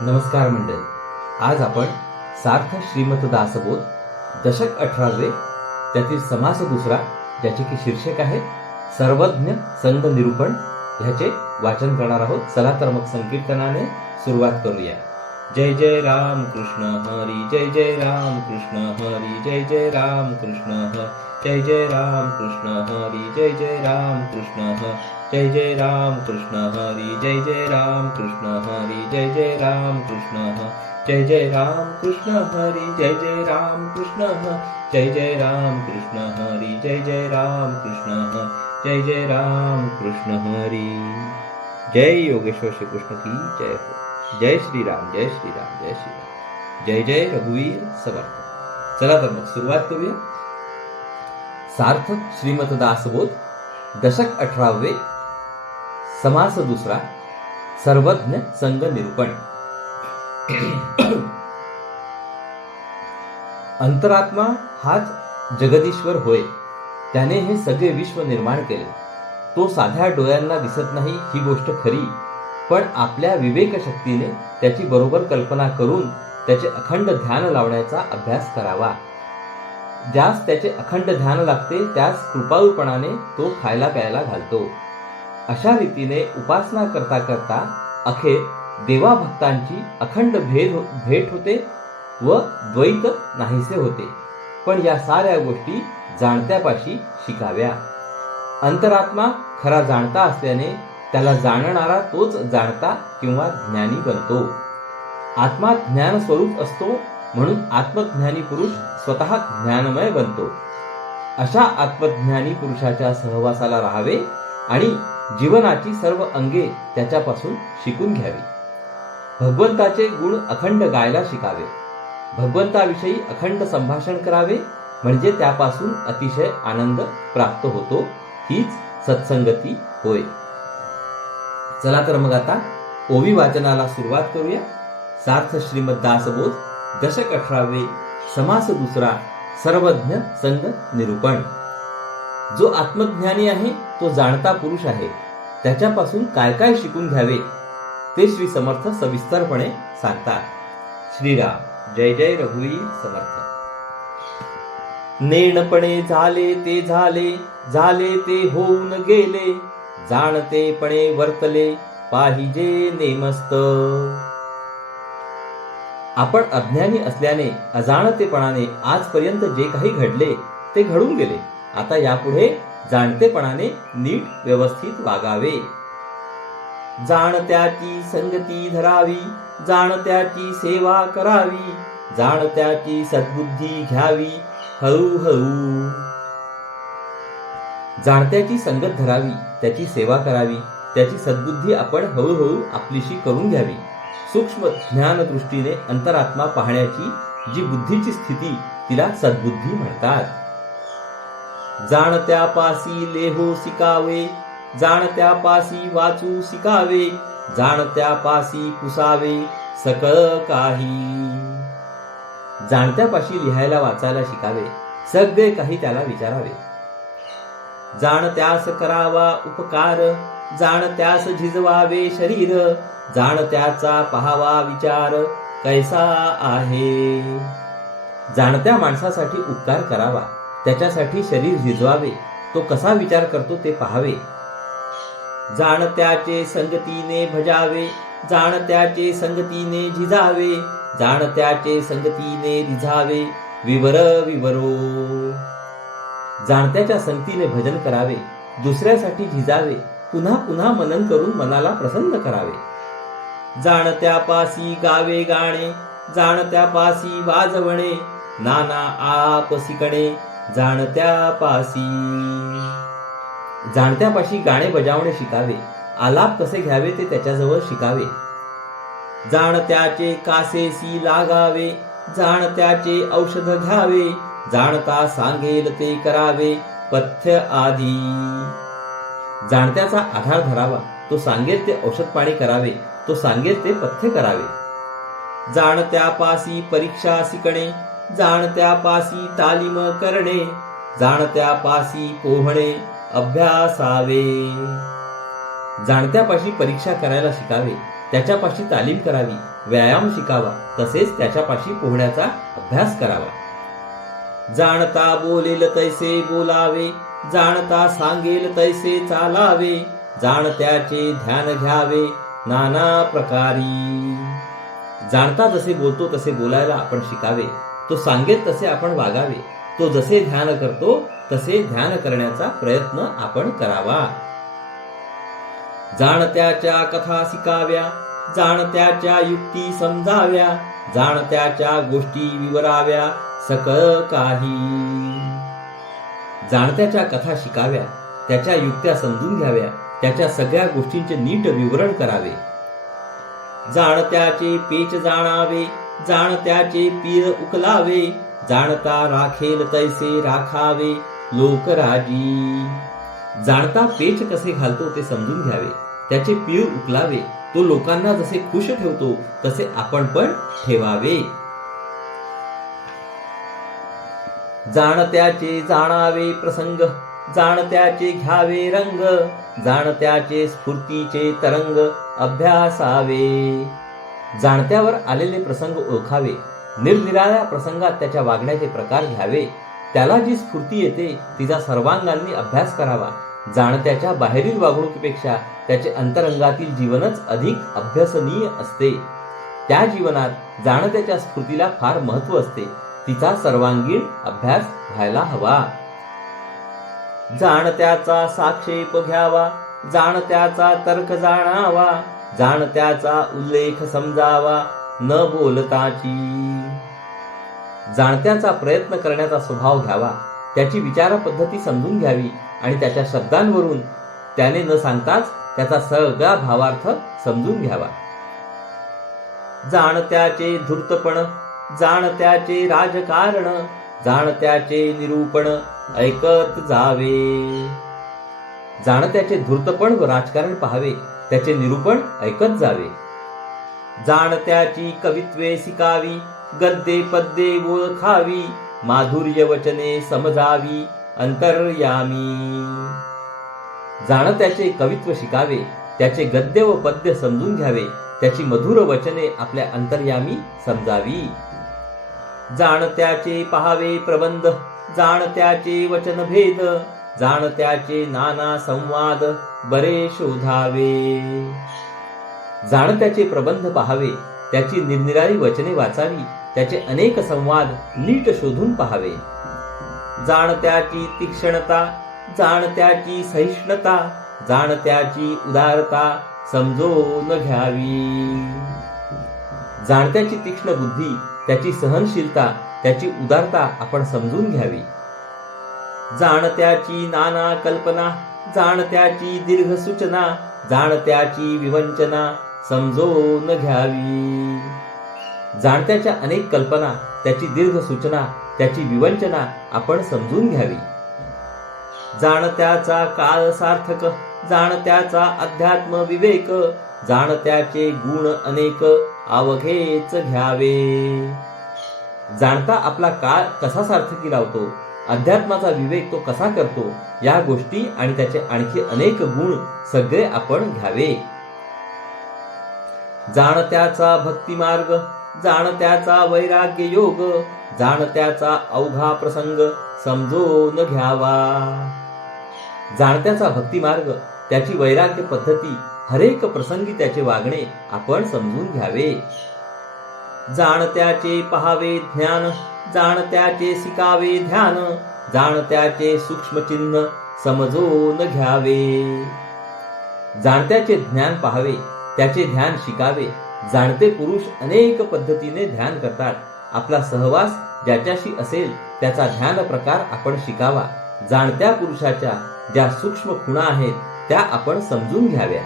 नमस्कार मंडळी. आज आपण सार्थ श्रीमत दासबोध दशक अठरावे त्यातील समास दुसरा ज्याचे की शीर्षक आहे सर्वज्ञ संघ निरूपण. ह्याचे वाचन करणार आहोत. चला तर मग संकीर्तनाने सुरुवात करूया. जय जय राम कृष्ण हरी जय जय राम कृष्ण हरी जय जय राम कृष्ण ह जय जय राम कृष्ण हरी जय जय राम कृष्ण ह. जय जय राम कृष्ण हरि, जय जय राम कृष्ण हरि, जय जय राम कृष्ण जय जय राम कृष्ण हरि, जय जय राम कृष्ण जय जय राम कृष्ण हरि, जय जय राम कृष्ण जय जय राम कृष्ण हरी। जय योगेश्वर श्री कृष्ण की जय हो। जय श्रीराम जय श्रीराम जय श्रीराम जय जय रघुवीर समर्थ। चला तर मग सुरुवात करूया। सार्थ श्रीमत दासबोध दशक अठरावे समास दुसरा सर्वज्ञ संघ निरूपण. अंतरात्मा हाच जगदीश्वर होय. त्याने हे सगळे विश्व निर्माण केले. तो साध्या डोळ्यांना दिसत नाही ही गोष्ट खरी पण आपल्या विवेक शक्तीने त्याची बरोबर कल्पना करून त्याचे अखंड ध्यान लावण्याचा अभ्यास करावा. ज्यास त्याचे अखंड ध्यान लागते त्यास कृपाळूपणाने तो खायला प्यायला घालतो. अशा रीतीने उपासना करता करता अखेर देवाभक्तांची अखंड भेद हो-, भेट होते व द्वैत नाहीसे होते. पण या साऱ्या गोष्टी जाणत्यापाशी शिकाव्या. अंतरात्मा खरा जाणता असल्याने त्याला जाणणारा तोच जाणता किंवा ज्ञानी बनतो. आत्मा ज्ञान स्वरूप असतो म्हणून आत्मज्ञानी पुरुष स्वतः ज्ञानमय बनतो. अशा आत्मज्ञानी पुरुषाच्या सहवासाला राहावे आणि जीवनाची सर्व अंगे त्याच्यापासून शिकून घ्यावी. भगवंताचे गुण अखंड गायला शिकावे. भगवंताविषयी अखंड संभाषण करावे म्हणजे त्यापासून अतिशय आनंद प्राप्त होतो हीच सत्संगती होय. चला तर मग आता ओवी वाचनाला सुरुवात करूया. सार्थ श्रीमद दासबोध दशक अठरावे समास दुसरा सर्वज्ञ संघ निरूपण. जो आत्मज्ञानी आहे तो जाणता पुरुष आहे. त्याच्यापासून काय काय शिकून घ्यावे? ते श्री समर्थ सविस्तरपणे सांगतात. श्रीराम जय जय रघुवीर समर्थ. नेणपणे झाले ते झाले झाले ते होऊन गेले जाणतेपणे वर्तले पाहिजे नेमस्त. आपण अज्ञानी असल्याने अजाणतेपणाने आजपर्यंत जे काही घडले ते घडून गेले. आता यापुढे जाणतेपणाने नीट व्यवस्थित वागावे. जाणत्याची संगती धरावी जाणत्याची सेवा करावी जाणत्याची सद्बुद्धी घ्यावी हळूहळू. जाणत्याची संगत धरावी त्याची सेवा करावी त्याची सद्बुद्धी आपण हळूहळू आपलीशी करून घ्यावी. सूक्ष्म ज्ञान दृष्टीने अंतरात्मा पाहण्याची जी बुद्धीची स्थिती तिला सद्बुद्धी म्हणतात. जाणत्या पासी लेहो शिकावे जाणत्या पासी वाचू शिकावे जाणत्या पासी पुसावे सकळ काही. जाणत्या पाशी लिहायला वाचायला शिकावे सगळे काही त्याला विचारावे. जाणत्यास करावा उपकार जाणत्यास झिजवावे शरीर जाणत्याचा पहावा विचार कैसा आहे? जाणत्या माणसासाठी उपकार करावा. त्याच्यासाठी शरीर झिजवावे. तो कसा विचार करतो ते पाहावे. जाणत्याचे संगतीने भजावे. जाणत्याचे संगतीने झिजावे. जाणत्याचे संगतीने रिझावे. विवर विवरो. जाणत्याच्या संगतीने भजन करावे. दुसऱ्यासाठी झिजावे. पुन्हा पुन्हा मनन करून मनाला प्रसन्न करावे. जाणत्या पासी गावे गाणे. जाणत्या पासी वाजवणे. नाना आपसिकणे जाणत्या पासी जाणत्यापाशी गाणे बजावणे शिकावे. आलाप कसे घ्यावे ते त्याच्याजवळ शिकावे. जाण त्याचे कासेसी लागावे. जाण त्याचे औषध घ्यावे. जाणता सांगेल ते करावे. पथ्य आधी. जाणत्याचा आधार धरावा. तो सांगेल ते औषध पाणी करावे. तो सांगेल ते पथ्य करावे. जाणत्या पासी परीक्षा शिकणे. जाणत्या पासी तालीम करणे जाणत्या पासी पोहणे अभ्यासावे. जाणत्यापाशी परीक्षा करायला शिकावे त्याच्यापाशी तालीम करावी व्यायाम शिकावा तसेच त्याच्यापाशी पोहण्याचा अभ्यास करावा. जाणता बोलेल तैसे बोलावे जाणता सांगेल तैसे चालावे जाणत्याचे ध्यान घ्यावे नाना प्रकारी. जाणता जसे बोलतो तसे बोलायला आपण शिकावे. तो सांगेल तसे आपण वागावे. तो जसे ध्यान करतो तसे ध्यान करण्याचा प्रयत्न आपण करावा. जाणत्याच्या कथा शिकाव्या जाणत्याच्या युक्ती समजाव्या जाणत्याच्या गोष्टी विवराव्या सकळ काही. जाणत्याच्या कथा शिकाव्या त्याच्या युक्त्या समजून घ्याव्या त्याच्या सगळ्या गोष्टींचे नीट विवरण करावे. जाणत्याचे पेच जाणावे जाणत्याचे पीर उकलावे जाणता राखेल तैसे राखावे लोकराजी. जाणता पेच कसे घालतो ते समजून घ्यावे. त्याचे पीर उकलावे तो लोकांना जसे खुश ठेवतो तसे आपण पण ठेवावे. जाणत्याचे जाणावे प्रसंग जाणत्याचे घ्यावे रंग जाणत्याचे स्फूर्तीचे तरंग अभ्यासावे. जाणत्यावर आलेले प्रसंग ओळखावे निरनिराळ्या प्रसंगात त्याच्या वागण्याचे प्रकार घ्यावे त्याला जी स्फूर्ती येते तिचा सर्वांगांनी अभ्यास करावा. जाणत्याच्या बाहेरील वागणुकीपेक्षा त्याचे अंतरंगातील जीवनच अधिक अभ्यसनीय असते. त्या जीवनात जाणत्याच्या स्फूर्तीला फार महत्त्व असते. तिचा सर्वांगीण अभ्यास व्हायला हवा. जाणत्याचा साक्षेप घ्यावा जाणत्याचा तर्क जाणावा. जाणत्याचा उल्लेख समजावा न बोलताची. जाणत्याचा प्रयत्न करण्याचा स्वभाव घ्यावा त्याची विचारपद्धती समजून घ्यावी आणि त्याच्या शब्दांवरून त्याने न सांगताच त्याचा सगळा भावार्थ समजून घ्यावा. जाणत्याचे धूर्तपण जाणत्याचे राजकारण जाणत्याचे निरूपण ऐकत जावे. जाणत्याचे धूर्तपण व राजकारण पाहावे त्याचे निरूपण ऐकत जावे. जाणत्याची कवित्वे शिकावी गद्दे पद्ये ओळखावी माधुर्य वचने समजावी अंतर्यामी. जाणत्याचे कवित्व शिकावे त्याचे गद्य व पद्य समजून घ्यावे त्याची मधुर वचने आपल्या अंतर्यामी समजावी. जाणत्याचे पहावे प्रबंध जाणत्याचे वचन भेद जाणत्याचे नाना संवाद बरे शोधावे जाणत्याचे प्रबंध पहावे त्याची निरनिराळी वचने वाचावी त्याचे अनेक संवाद नीट शोधून पहावे. जाणत्याची तीक्ष्णता जाणत्याची सहिष्णुता जाणत्याची उदारता समजून घ्यावी. जाणत्याची तीक्ष्ण बुद्धी त्याची सहनशीलता त्याची उदारता आपण समजून घ्यावी. जाणत्याची नाना कल्पना जाणत्याची दीर्घ सूचना जाणत्याची विवंचना समजून घ्यावी. जाणत्याच्या अनेक कल्पना त्याची दीर्घ सूचना त्याची विवंचना आपण समजून घ्यावी. जाणत्याचा काळ सार्थक जाणत्याचा अध्यात्म विवेक जाणत्याचे गुण अनेक अवघेच घ्यावे. जाणता आपला काळ कसा सार्थकी लावतो? अध्यात्माचा विवेक तो कसा करतो या गोष्टी आणि त्याचे आणखी अनेक गुण सगळे आपण घ्यावे. जाणत्याचा भक्ती मार्ग जाणत्याचा वैराग्य योग जाणत्याचा अवघा प्रसंग समजून घ्यावा. जाणत्याचा भक्ती मार्ग त्याची वैराग्य पद्धती हरेक प्रसंगी त्याचे वागणे आपण समजून घ्यावे. जाणत्याचे पहावे ज्ञान जाणत्याचे शिकावे ध्यान जाणत्याचे सूक्ष्म चिन्ह समजून घ्यावे. जाणत्याचे ज्ञान पाहावे त्याचे ध्यान शिकावे. जाणते पुरुष अनेक पद्धतीने ध्यान करतात. आपला सहवास ज्याच्याशी असेल त्याचा ध्यान प्रकार आपण शिकावा. जाणत्या पुरुषाच्या ज्या सूक्ष्म खुणा आहेत त्या आपण समजून घ्याव्या.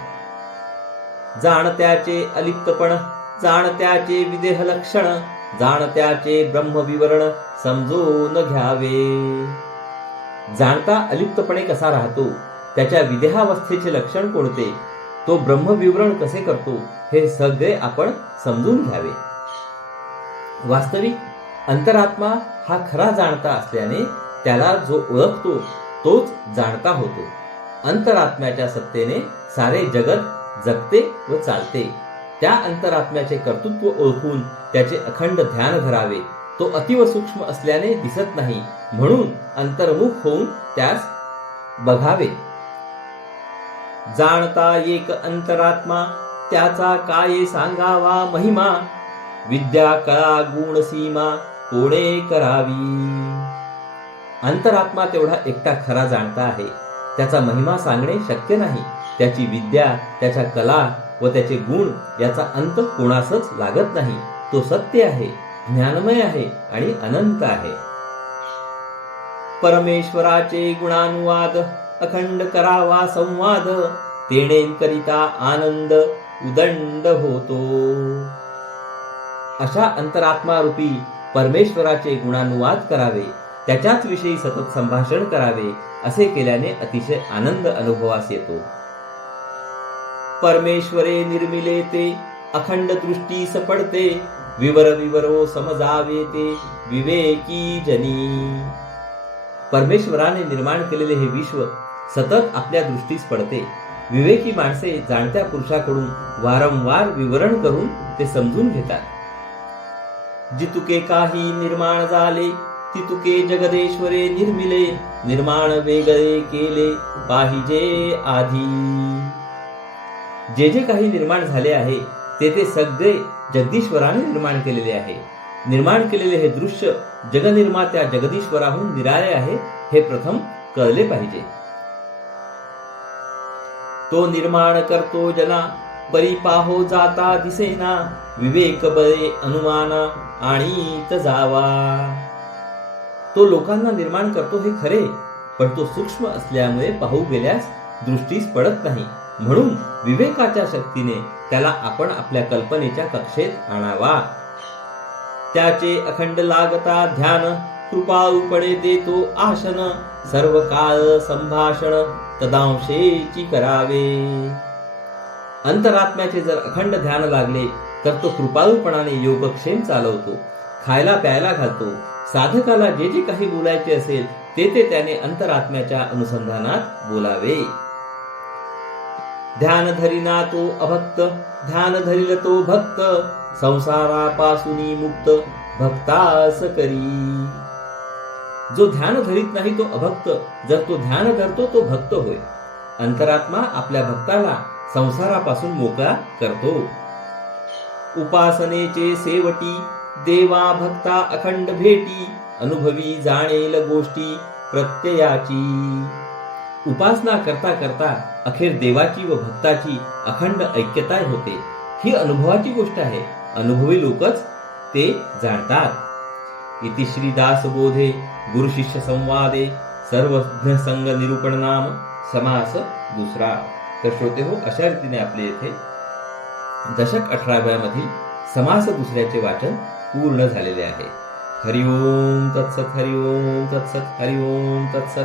जाणत्याचे अलिप्तपण जाणत्याचे विदेह लक्षण जाणत्याचे ब्रह्मविवरण समजून घ्यावे. जाणता अलिप्तपणे कसा राहतो? त्याच्या विदेहावस्थेचे लक्षण कोणते? तो ब्रह्मविवरण कसे करतो? हे सगळे आपण समजून घ्यावे. वास्तविक अंतरात्मा हा खरा जाणता असल्याने त्याला जो ओळखतो तोच जाणता होतो. अंतरात्म्याच्या सत्तेने सारे जगत जगते व चालते. त्या अंतरात्म्याचे कर्तृत्व ओळखून त्याचे अखंड ध्यान धरावे. तो अतिव सूक्ष्म असल्याने दिसत नाही म्हणून अंतर्मुख होऊन त्यास बघावे. जाणता एक अंतरात्मा त्याचा काय सांगावा महिमा? विद्या कळा गुण सीमा कोणे करावी? अंतरात्मा तेवढा एकटा खरा जाणता आहे. त्याचा महिमा सांगणे शक्य नाही. त्याची विद्या त्याच्या कला व त्याचे गुण याचा अंत कोणासच लागत नाही. तो सत्य आहे ज्ञानमय आहे आणि अनंत आहे. परमेश्वराचे गुणानुवाद अखंड करावा संवाद तेणे करिता आनंद उदंड होतो. अशा अंतरात्मा रूपी परमेश्वराचे गुणानुवाद करावे त्याच्याच विषयी सतत संभाषण करावे असे केल्याने अतिशय आनंद अनुभवास येतो. परमेश्वरे निर्मिले ते अखंड दृष्टी सपडते विवर विवरो समजावे ते विवेकी जनी. परमेश्वराने निर्माण केलेले हे विश्व सतत आपल्या दृष्टीस पडते. विवेकी माणसे जाणत्या पुरुषाकडून वारंवार विवरण करून ते समजून घेतात. जितुके काही निर्माण झाले तितुके जगदेश्वरे निर्मिले निर्माण वेगळे केले पाहिजे आधी. जे जे काही निर्माण झाले आहे ते ते सगळे जगदीश्वराने निर्माण केलेले आहे. निर्माण केलेले हे दृश्य जगनिर्मात्या जगदीश्वराहून निराळे आहे हे प्रथम कळले पाहिजे. तो निर्माण करतो जना परिपाहो जाता दिसेना विवेक बळे अनुमाना आणि जावा. तो लोकांना निर्माण करतो हे खरे पण तो सूक्ष्म असल्यामुळे पाहू गेल्यास दृष्टीस पडत नाही. म्हणून विवेकाच्या शक्तीने त्याला आपण आपल्या कल्पनेच्या कक्षेत आणावा. त्याचे अखंड लागता ध्यान कृपाळूपणे देतो आसन सर्व काळ संभाषण तदांशेची करावे. अंतरात्म्याचे जर अखंड ध्यान लागले तर तो कृपाळूपणाने योगक्षेम चालवतो खायला प्यायला घालतो. साधकाला जे जे काही बोलायचे असेल ते ते त्याने अंतरात्म्याच्या अनुसंधानात बोलावे. ध्यान धरिना तो अभक्त ध्यान धरिल तो भक्त संसारापासून मुक्त भक्तास करी जो ध्यान धरीत नाही तो अभक्त जर तो ध्यान धरतो तो भक्त होय. अंतरात्मा आपल्या भक्ताला संसारापासून मोकळा करतो. उपासनेचे सेवटी देवा भक्ता अखंड भेटी अनुभवी जाणेल गोष्टी प्रत्ययाची. उपासना करता करता अखेर देवाची व भक्ताची अखंड ऐक्यता होते. ही अनुभवाची गोष्ट आहे. अनुभवी लोकच ते जाणतात. इति श्री दासबोधे गुरु शिष्य संवादे सर्वज्ञ संघ निरूपण नाम समास दुसरा. तर श्रोते हो अशा रीतीने आपले येथे दशक अठराव्या मधील समास दुसऱ्याचे वाचन पूर्ण झालेले आहे. हरिओम तत्सत हरिओम तत्सत हरिओम तत्सत.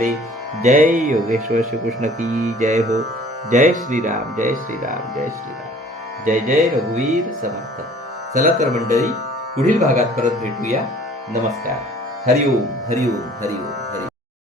हरे। जय योगेश्वर श्री कृष्ण की जय हो। जय श्री राम जय श्री राम जय श्री राम जय जय रघुवीर समर्थ चला तर मंडळी, पुढील भागात परत भेटूया. नमस्कार. हरिओम हरिओम हरिओम हरिओम.